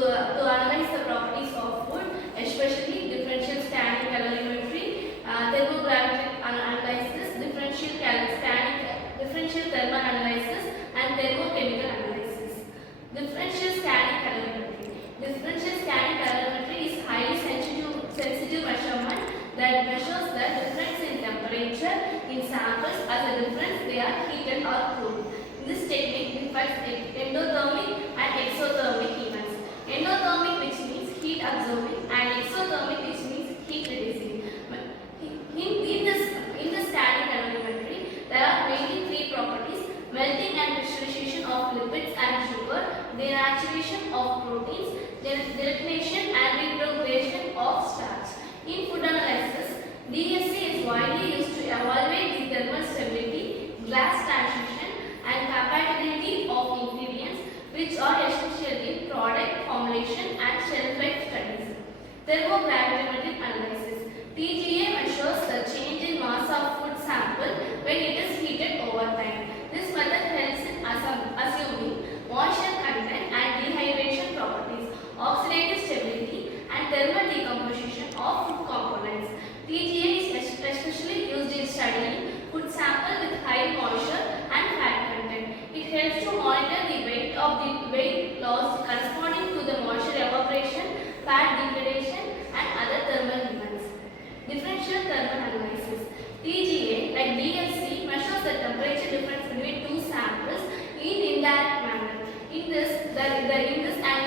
to analyze the properties of food, especially differential scanning calorimetry, thermogravity analysis, differential thermal analysis, and thermochemical analysis. Differential scanning calorimetry. Differential scanning calorimetry is highly sensitive measurement that measures the difference in temperature in samples as a difference they are heated or cooled. This technique defines endothermic and exothermic events. Endothermic, which means heat absorbing, and exothermic, which means heat releasing. In the scanning calorimetry, there are mainly three properties: melting and crystallization of lipids and sugar, denaturation of proteins, gelatination and retrogradation of starch. In food analysis, DSC is widely used to evaluate the thermal stability, glass transition, and compatibility of ingredients, which are essentially product formulation and shelf life studies. Thermogravimetric analysis. TGA measures the change in mass of food sample when it is heated over time. This method helps in assuming moisture content and dehydration properties, oxidative stability, and thermal decomposition of food components. TGA is especially used in studying food sample with high moisture and fat content. It helps to monitor the weight loss corresponding to the moisture evaporation, fat degradation, and other thermal events. Differential thermal analysis. TGA, like DSC, measures the temperature difference between two samples in indirect manner. In this, an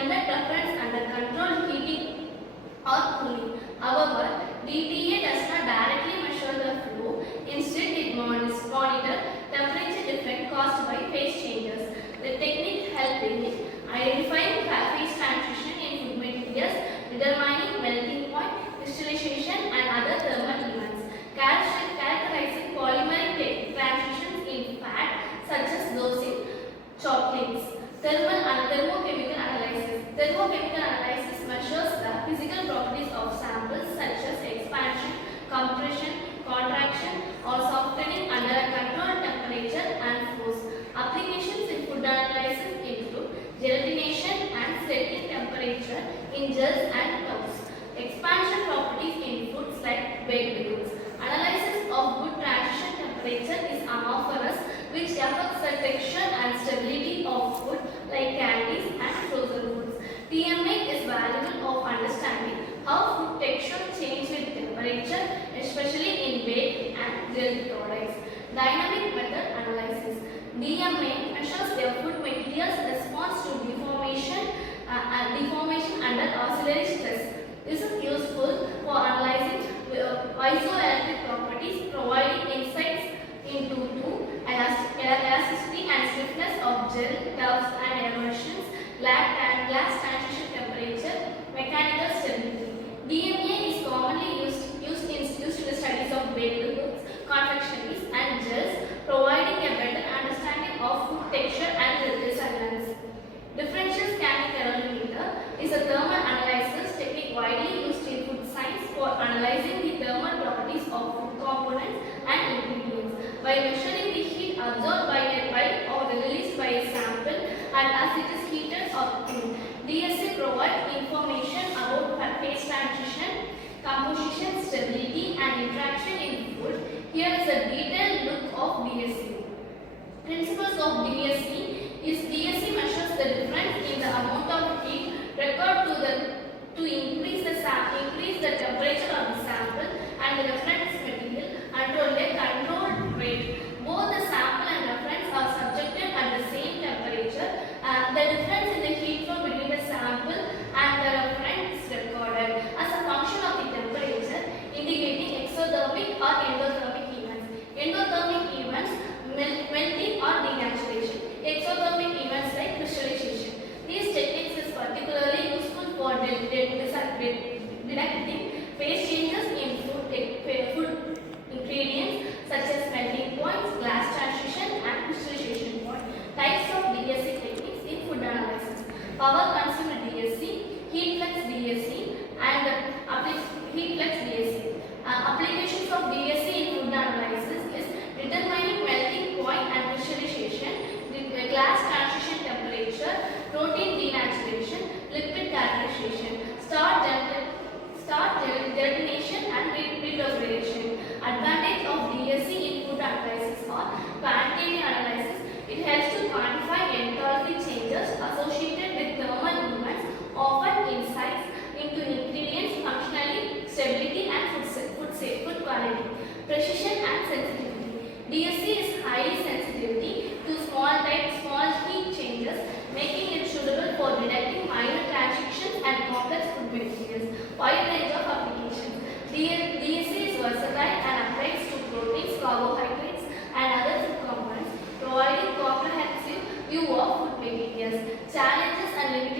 indirect reference under controlled heating or cooling. However, DTA does not directly measure the flow. Instead, it monitors temperature effect caused by phase changes. The technique helps in identifying phase transition in food materials, determining melting point, crystallization, and other thermal events, characterizing polymeric transitions in fat, such as those in chocolates. Thermal and thermochemical analysis. Thermochemical analysis measures the physical properties of samples such as expansion, compression, contraction, or softening under a controlled temperature and force. Applications in food analysis include gelatination and setting temperature in gels and tubs. Expansion properties in foods like baked goods. Analysis of good transition temperature is amorphous, which affects the texture and stability of food like candies and frozen foods. TMA is valuable of understanding how food texture changes with temperature, especially in baked and grilled products. Dynamic method analysis. DMA measures the food material's response to deformation under oscillatory stress. This is useful for analyzing isoelectric properties, providing insights into elasticity and stiffness of gel, tubs, and emulsions, glass transition temperature, mechanical stability. DMA is commonly used in the studies of baked goods, confectioneries, and gels, providing a better understanding of food texture and resonance. Differential scanning calorimeter is a thermal analysis technique widely used in food science for analyzing the thermal properties of food components and ingredients by measuring the heat absorbed by a bite or released by a sample and as it is heated or cooled. DSC provides information about phase transition, composition, stability, and interaction in food. Here is a detailed look of DSC. Principles of DSC is DSC measures the difference in the amount of heat required to increase the temperature of the sample and the reference material until a controlled rate. Both the sample and reference are subjected at the same temperature. The difference in the heat flow between the sample and the reference is recorded as a function of the temperature, indicating exothermic or endothermic events. Endothermic events melting or denaturation. Exothermic events like areas. Challenges and limitations